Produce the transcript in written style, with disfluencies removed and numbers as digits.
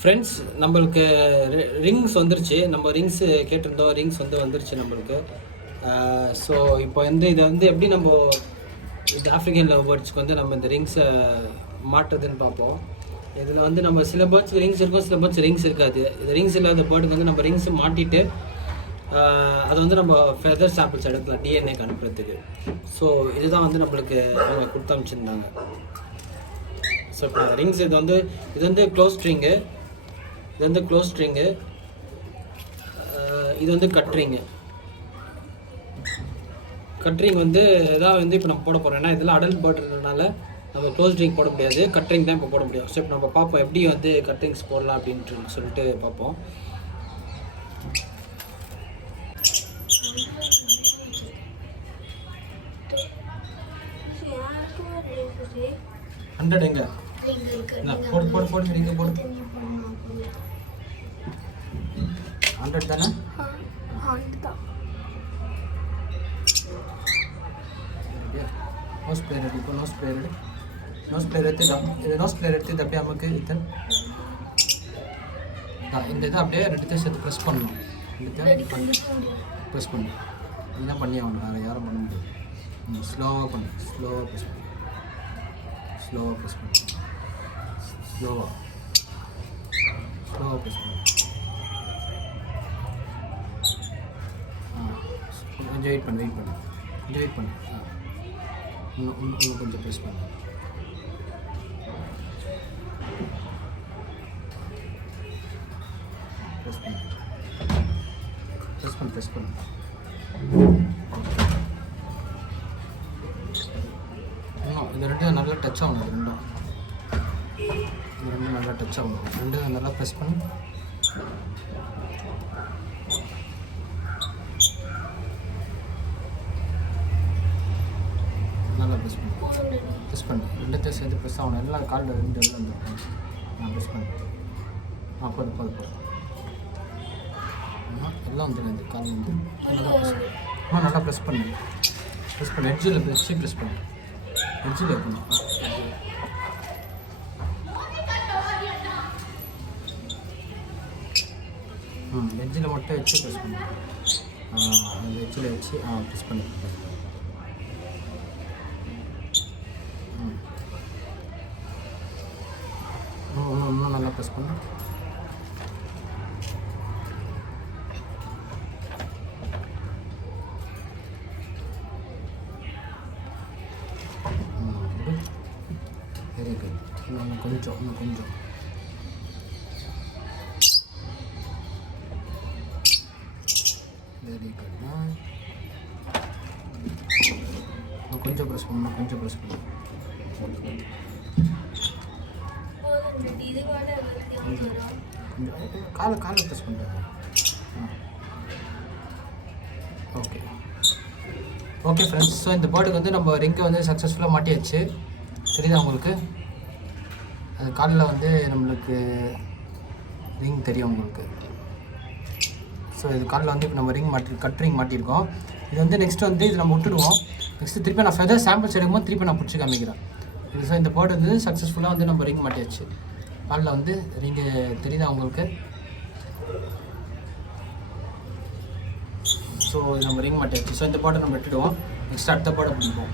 Friends, நம்மளுக்கு rings வந்துருச்சு. நம்ம ரிங்ஸு கேட்டிருந்தோம், ரிங்ஸ் வந்துருச்சு நம்மளுக்கு. ஸோ இப்போ இதை எப்படி நம்ம இந்த ஆஃப்ரிக்கன் லவ் பேர்ட்ஸ்க்கு நம்ம இந்த ரிங்ஸை மாட்டுறதுன்னு பார்ப்போம். இதில் நம்ம சில பேர்ட்ஸ் ரிங்ஸ் இருக்கும், சில பேர்ட்ஸ் ரிங்ஸ் இருக்காது. இது ரிங்ஸ் இல்லாத பேர்டுக்கு நம்ம ரிங்ஸை மாட்டிட்டு அதை நம்ம ஃபெதர் சாம்பிள்ஸ் எடுக்கலாம் டிஎன்ஏக்கு அனுப்புறதுக்கு. ஸோ இதுதான் நம்மளுக்கு அவங்க கொடுத்து அனுப்பிச்சிருந்தாங்க. ஸோ இப்போ ரிங்ஸ் இது க்ளோஸ் ஸ்ட்ரிங்கு, இது க்ளோஸ் ஸ்ட்ரிங்கு, இது கட்ரிங்கு. கட்ரிங் இதான் இப்போ நம்ம போட போகிறோம். ஏன்னா இதெல்லாம் அடல்ட் பேர்டுனால நம்ம க்ளோஸ் ஸ்ட்ரிங் போட முடியாது, கட்ரிங் தான் இப்போ போட முடியும். ஸோ இப்போ நம்ம பார்ப்போம் எப்படி கட்ரிங்ஸ் போடலாம் அப்படின்ட்டு சொல்லிட்டு பார்ப்போம். ஹண்ட்ரட் எங்க போடு போடு போடு இங்கே போடு. 100 தானே? Nose plier ready. இப்போ நோஸ் பிளேயர் எடுத்து இது நோஸ் பிளேயர் எடுத்து இது அப்படியே நமக்கு இந்த இதை அப்படியே ரெண்டு சேர்த்து ப்ரெஸ் பண்ணணும். ப்ரெஸ் பண்ணு. என்ன பண்ணி ஆகணும், வேறு யாரும் பண்ண முடியாது. ஸ்லோவாக பண்ணு, ஸ்லோவாக ப்ரெஸ் பண்ணு, ஸ்லோவாக ப்ரெஸ் பண்ணு, ஸ்லோவாக ப்ரெஸ் பண்ணு. கொஞ்சம் வெயிட் பண்ணு, கொஞ்சம் வெயிட் பண்ணு. இன்னும் கொஞ்சம் ப்ரெஸ் பண்ணு. ப்ரெஸ் பண்ணு. இன்னும் இது ரெண்டும் நல்லா டச் ஆகணும். இது ரெண்டும் நல்லா டச் ஆகணும். ரெண்டும் நல்லா ப்ரெஸ் பண்ணி நல்லா ப்ரெஸ் பண்ணு. ரெண்டுத்தையும் சேர்த்து ப்ரெஸ் ஆகணும். எல்லாம் காலில் ரெண்டு எல்லாம் வந்துடும். நான் ப்ரெஸ் பண்ணு. போது எல்லாம் வந்துடுது. காலில் நல்லா ப்ரெஸ் பண்ணு. எட்ஜில் ப்ரெஸ் பண்ணு. எட்ஜில் இருக்கணும். எட்ஜில் மட்டும் வச்சு ப்ரெஸ் பண்ணு. அந்த எட்ஜில் வச்சு ப்ரெஸ் பண்ணு. இன்னும் நல்லா ப்ரெஸ் பண்ணு. Very good. இன்னும் கொஞ்சம் வெரி குட். கொஞ்சம் ப்ரெஸ் பண்ணு. காலை ப்ரெஸ் பண்ணுறேன். Okay friends. ஸோ இந்த பேர்டுக்கு நம்ம ரிங்கை சக்ஸஸ்ஃபுல்லாக மாட்டியாச்சு. தெரியுதா உங்களுக்கு? அது காலில் நம்மளுக்கு ரிங் தெரியும் உங்களுக்கு. ஸோ இது காலில் இப்போ நம்ம கட் ரிங் மாட்டியிருக்கோம். இது நெக்ஸ்ட் இது நம்ம விட்டுடுவோம். நெக்ஸ்ட்டு திருப்பி நான் ஃபெதர் சாம்பிள்ஸ் எடுக்கும்போது திருப்பி நான் பிடிச்சி காமிக்கிறேன். ஸோ இந்த பேர்டு சக்ஸஸ்ஃபுல்லாக நம்ம ரிங் மாட்டியாச்சு. காலில் ரிங்கு தெரியுதா உங்களுக்கு? ஸோ நம்ம ரிங் மாட்டியாச்சு. ஸோ இந்த பேர்டை நம்ம விட்டுடுவோம். நெக்ஸ்ட் அடுத்த பேர்டை பிடிப்போம்.